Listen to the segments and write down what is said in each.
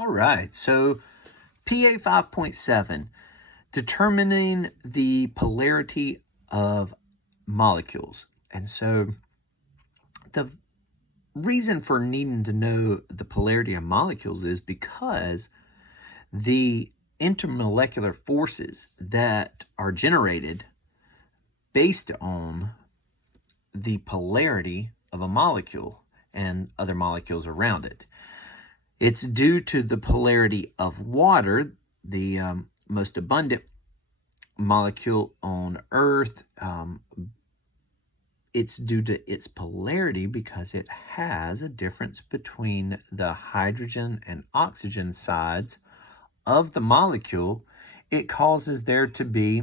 All right, so PA 5.7, determining the polarity of molecules. And so the reason for needing to know the polarity of molecules is because the intermolecular forces that are generated based on the polarity of a molecule and other molecules around it. It's due to the polarity of water, the most abundant molecule on Earth. It's due to its polarity because it has a difference between the hydrogen and oxygen sides of the molecule. It causes there to be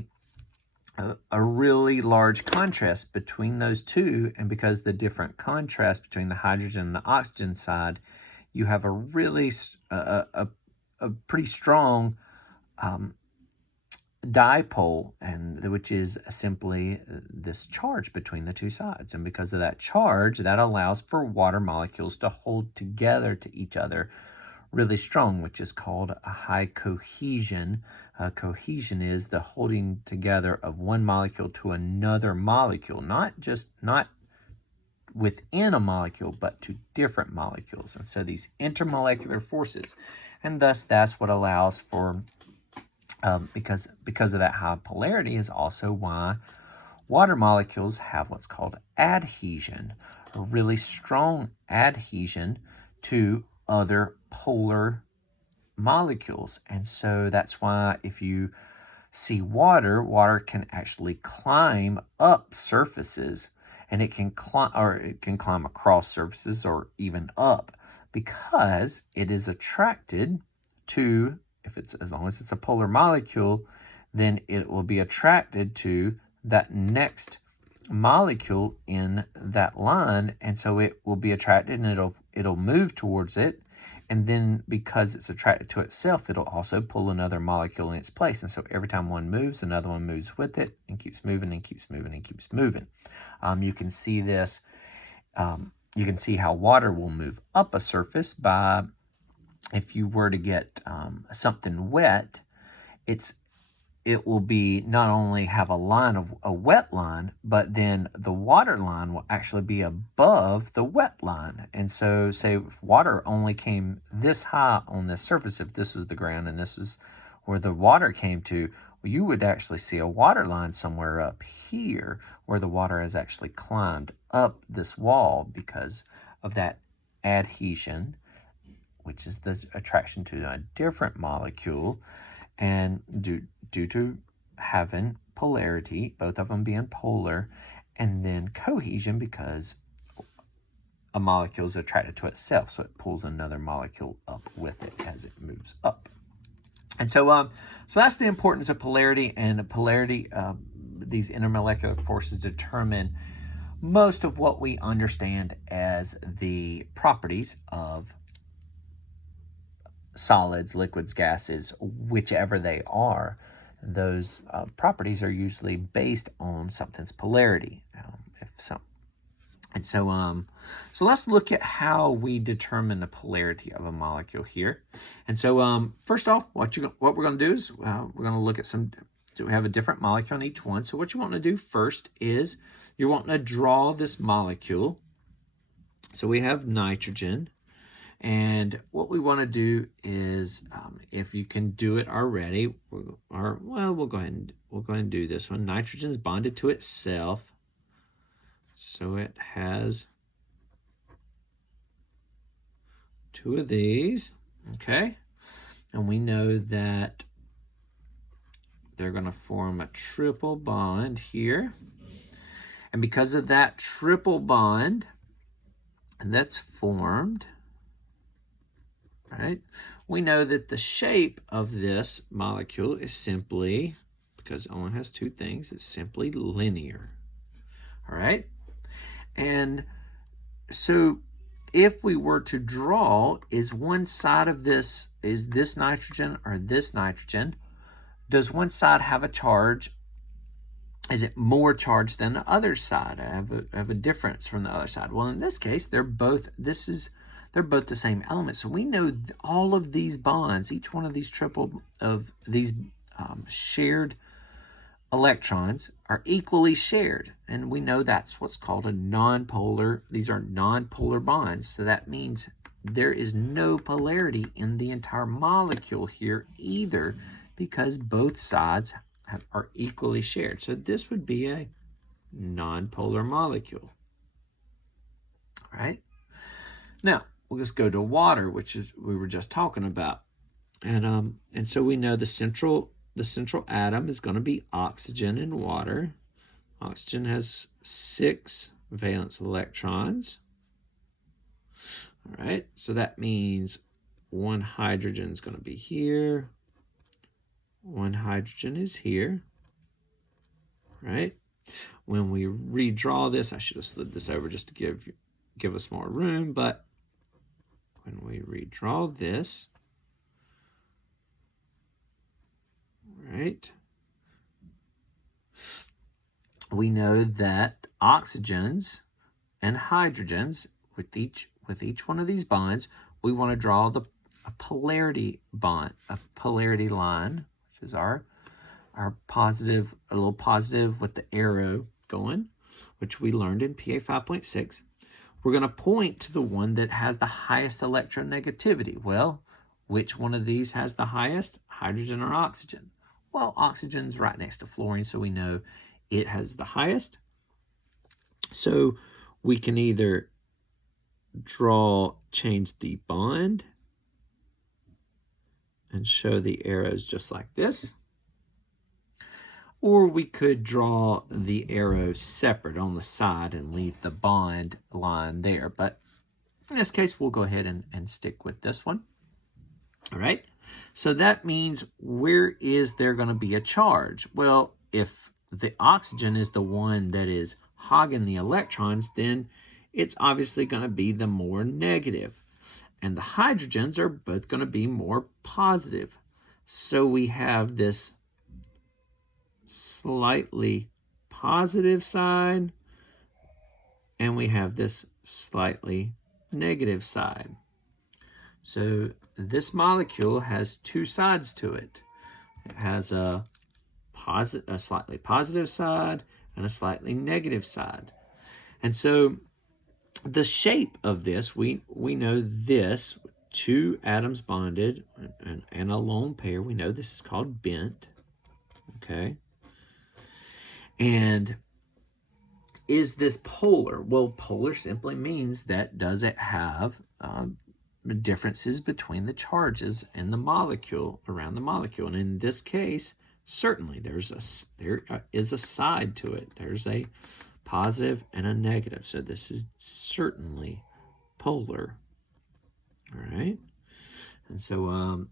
a really large contrast between those two, and because the different contrast between the hydrogen and the oxygen side, you have a really a pretty strong dipole, and which is simply this charge between the two sides. And because of that charge, that allows for water molecules to hold together to each other really strong, which is called a high cohesion. Cohesion is the holding together of one molecule to another molecule, not within a molecule, but to different molecules. And so these intermolecular forces, and thus that's what allows for, because of that high polarity, is also why water molecules have what's called adhesion, a really strong adhesion to other polar molecules. And so that's why if you see water can actually climb up surfaces, and it can climb across surfaces or even up, because it is attracted to, as long as it's a polar molecule, then it will be attracted to that next molecule in that line, and so it will be attracted, and it'll move towards it. And then because it's attracted to itself, it'll also pull another molecule in its place. And so every time one moves, another one moves with it and keeps moving and keeps moving and keeps moving. You can see this. You can see how water will move up a surface by, if you were to get something wet, it will be not only have a wet line, but then the water line will actually be above the wet line. And so say if water only came this high on this surface, if this was the ground and this is where the water came to, well, you would actually see a water line somewhere up here where the water has actually climbed up this wall because of that adhesion, which is the attraction to a different molecule. And due to having polarity, both of them being polar, and then cohesion because a molecule is attracted to itself, so it pulls another molecule up with it as it moves up. And so, so that's the importance of polarity. And polarity, these intermolecular forces determine most of what we understand as the properties of solids, liquids, gases, whichever they are. Those properties are usually based on something's polarity. So let's look at how we determine the polarity of a molecule here. And so first off, what we're going to do is we're going to look at we have a different molecule on each one. So what you want to do first is you're wanting to draw this molecule. So we have nitrogen. And what we want to do is, if you can do it already, we'll go ahead and do this one. Nitrogen is bonded to itself, so it has two of these. Okay, and we know that they're going to form a triple bond here, and because of that triple bond that's formed, right, we know that the shape of this molecule is simply, because it only has two things, it's simply linear. All right, and so if we were to draw, is one side of this, is this nitrogen or this nitrogen? Does one side have a charge? Is it more charged than the other side? I have a difference from the other side. Well, in this case, they're both, this is they're both the same element. So we know all of these bonds, each one of these shared electrons are equally shared. And we know that's what's called a nonpolar. These are nonpolar bonds. So that means there is no polarity in the entire molecule here either, because both sides are equally shared. So this would be a nonpolar molecule. All right. Now, we'll just go to water, which is we were just talking about. And so we know the central atom is going to be oxygen in water. Oxygen has 6 valence electrons. All right, so that means 1 hydrogen is going to be here. 1 hydrogen is here. Right? When we redraw this, I should have slid this over just to give us more room, but when we redraw this, right, we know that oxygens and hydrogens, with each one of these bonds, we want to draw a polarity bond, a polarity line, which is our positive, a little positive with the arrow going, which we learned in PA 5.6. We're going to point to the one that has the highest electronegativity. Well, which one of these has the highest, hydrogen or oxygen? Well, oxygen's right next to fluorine, so we know it has the highest. So we can either change the bond and show the arrows just like this, or we could draw the arrow separate on the side and leave the bond line there. But in this case, we'll go ahead and stick with this one. All right. So that means, where is there going to be a charge? Well, if the oxygen is the one that is hogging the electrons, then it's obviously going to be the more negative. And the hydrogens are both going to be more positive. So we have this slightly positive side, and we have this slightly negative side. So this molecule has 2 sides to it. It has a slightly positive side and a slightly negative side. And so the shape of this, we know this, 2 atoms bonded and a lone pair, we know this is called bent. Okay. And is this polar? Well, polar simply means that does it have differences between the charges in the molecule, around the molecule. And in this case, certainly there is a side to it. There's a positive and a negative. So this is certainly polar. All right. And so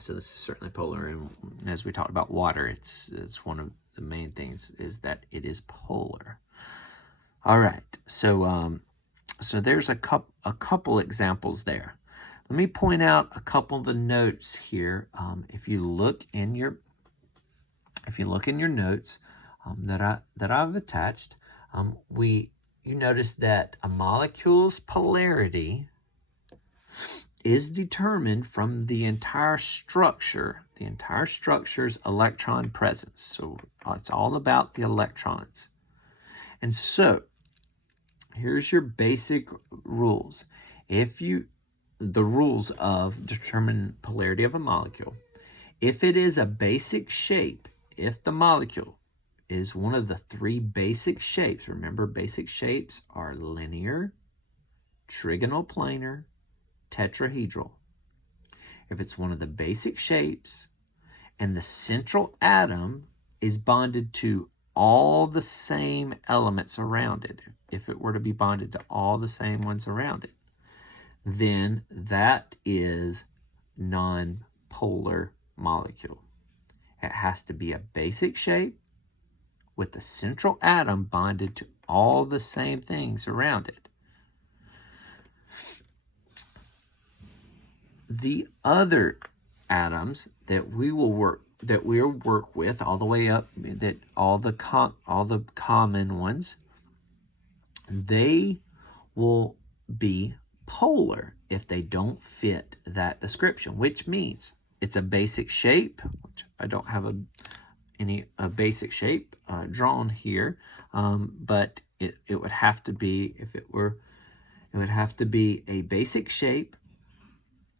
so this is certainly polar. And as we talked about water, it's one of the main things is that it is polar. All right. So so there's a couple examples there. Let me point out a couple of the notes here. If you look in your notes that I've attached, you notice that a molecule's polarity is determined from the entire structure's electron presence. So it's all about the electrons. And so here's your basic rules. The rules of determining polarity of a molecule. If it is a basic shape, if the molecule is one of the 3 basic shapes, remember basic shapes are linear, trigonal planar, tetrahedral. If it's one of the basic shapes and the central atom is bonded to all the same elements around it, if it were to be bonded to all the same ones around it, then that is non-polar molecule. It has to be a basic shape with the central atom bonded to all the same things around it. The other atoms that we'll work with all the way up, that all the common ones, they will be polar if they don't fit that description, which means it's a basic shape, which I don't have a basic shape drawn here, but it would have to be, if it were, it would have to be a basic shape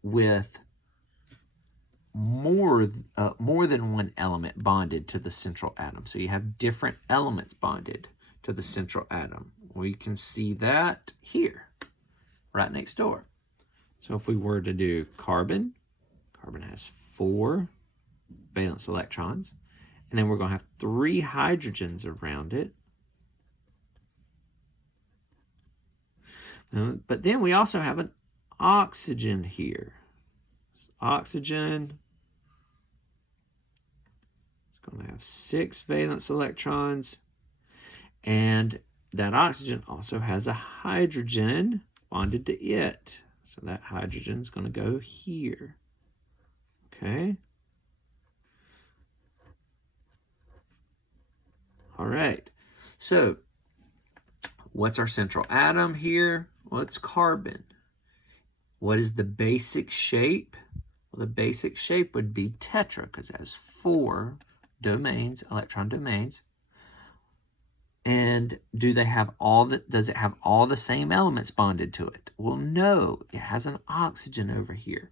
with more than one element bonded to the central atom. So you have different elements bonded to the central atom. We can see that here, right next door. So if we were to do carbon, carbon has 4 valence electrons, and then we're going to have 3 hydrogens around it. But then we also have an oxygen here. Oxygen is going to have 6 valence electrons, and that oxygen also has a hydrogen bonded to it. So that hydrogen is going to go here. Okay. All right. So what's our central atom here? Well, it's carbon. What is the basic shape? Well, the basic shape would be tetra because it has 4 domains, electron domains. And does it have all the same elements bonded to it? Well, no, it has an oxygen over here.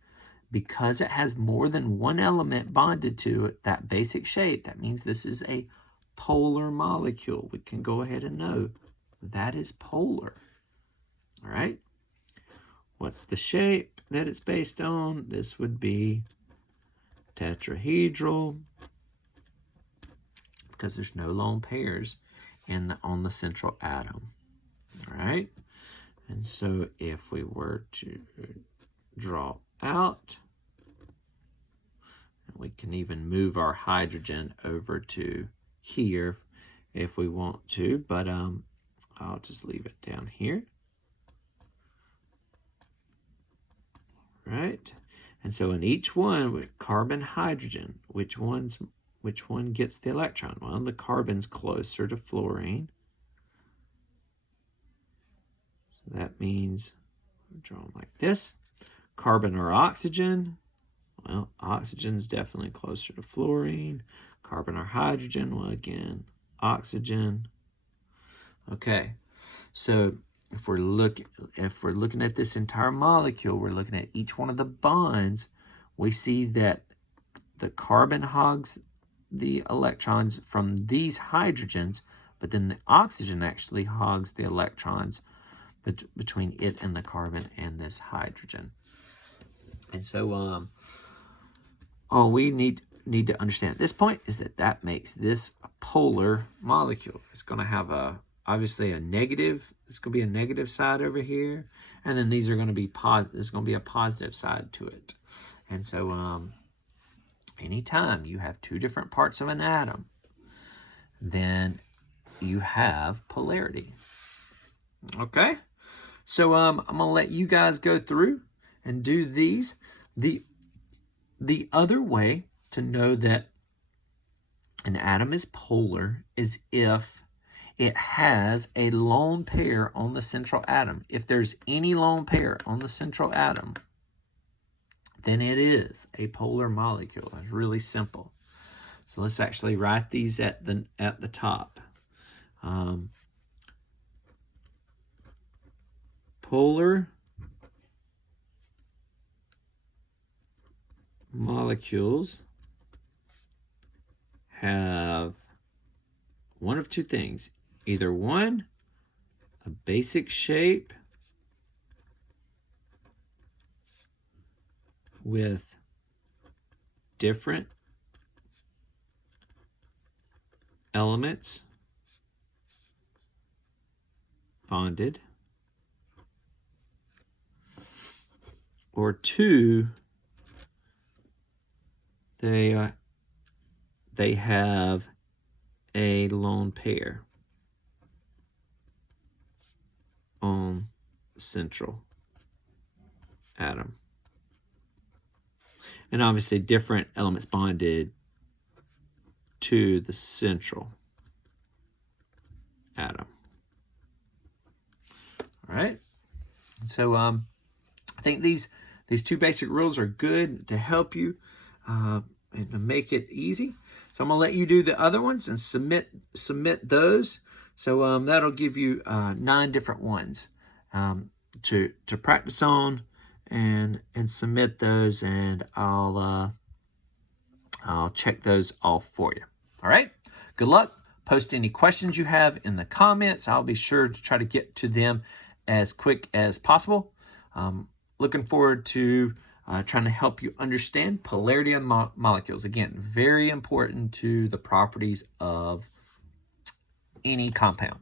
Because it has more than one element bonded to it, that basic shape, that means this is a polar molecule. We can go ahead and know that is polar. All right. What's the shape that it's based on? This would be tetrahedral because there's no lone pairs on the central atom. All right. And so if we were to draw out, we can even move our hydrogen over to here if we want to, but I'll just leave it down here. Right? And so in each one, with carbon, hydrogen, which one gets the electron? Well, the carbon's closer to fluorine. So that means we'll draw them like this. Carbon or oxygen? Well, oxygen's definitely closer to fluorine. Carbon or hydrogen? Well, again, oxygen. Okay, so if we're looking at this entire molecule, we're looking at each one of the bonds, we see that the carbon hogs the electrons from these hydrogens, but then the oxygen actually hogs the electrons between it and the carbon and this hydrogen. And so all we need to understand at this point is that makes this a polar molecule. It's going to have obviously a negative. It's going to be a negative side over here, and then these are going to be there's going to be a positive side to it. And so anytime you have 2 different parts of an atom, then you have polarity. Okay, so I'm going to let you guys go through and do these. The other way to know that an atom is polar is if it has a lone pair on the central atom. If there's any lone pair on the central atom, then it is a polar molecule. It's really simple. So let's actually write these at the top. Polar molecules have one of 2 things. Either 1, a basic shape with different elements bonded, or 2, they have a lone pair on central atom. And obviously different elements bonded to the central atom. All right. So I think these two basic rules are good to help you and to make it easy. So I'm going to let you do the other ones and submit those. So that'll give you 9 different ones to practice on and submit those, and I'll check those off for you. All right. Good luck. Post any questions you have in the comments. I'll be sure to try to get to them as quick as possible. Looking forward to trying to help you understand polarity of molecules. Again, very important to the properties of any compound.